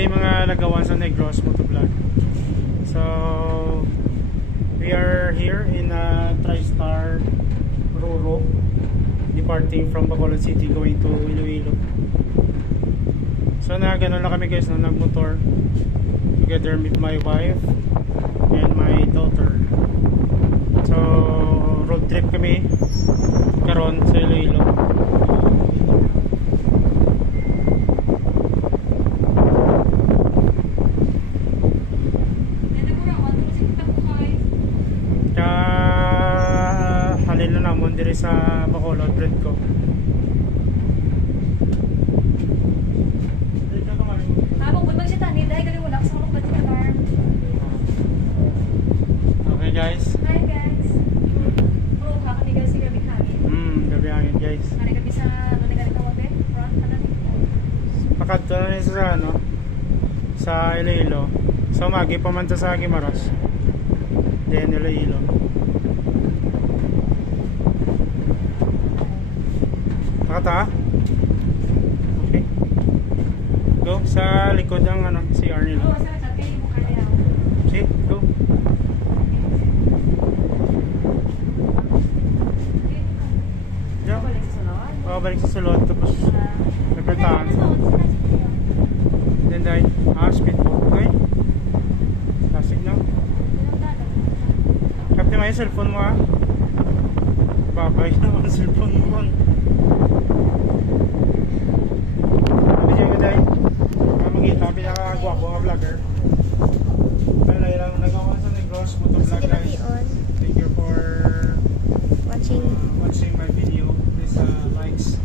Day mga lagawan sa Negros Motovlog. So we are here in TriStar Roro, departing from Bacolod City going to Iloilo. So gano'n lang kami guys, nagmotor together with my wife and my daughter. So road trip kami karon sa Iloilo. Halin na namon diri sa Bacolod bread ko. Okay guys. Hi guys. Oh, kakani guys, gabi kami. Gabi hangin guys. Kani gabi sa nanigalit na wabe, front na Pakadto na niya sa ano, sa Iloilo. So magi pamanta sa Guimaras. Then Iloilo. Nakata? Okay. Go sa likod ng ano, CR nila. Oh, sa chat kay mo kaya. See, go. Diyan. Balik sa sulod. Balik sa sulod tapos nagpertaan. Then dahil, speedboat. Okay? Classic no? Kapte mo yung cellphone mo babay naman cellphone mo. Video ko dahil makita pinakagwapo nga vlogger. Kaya lang nagawa sa Negros Motovlog guys. Thank you for watching my video. Please likes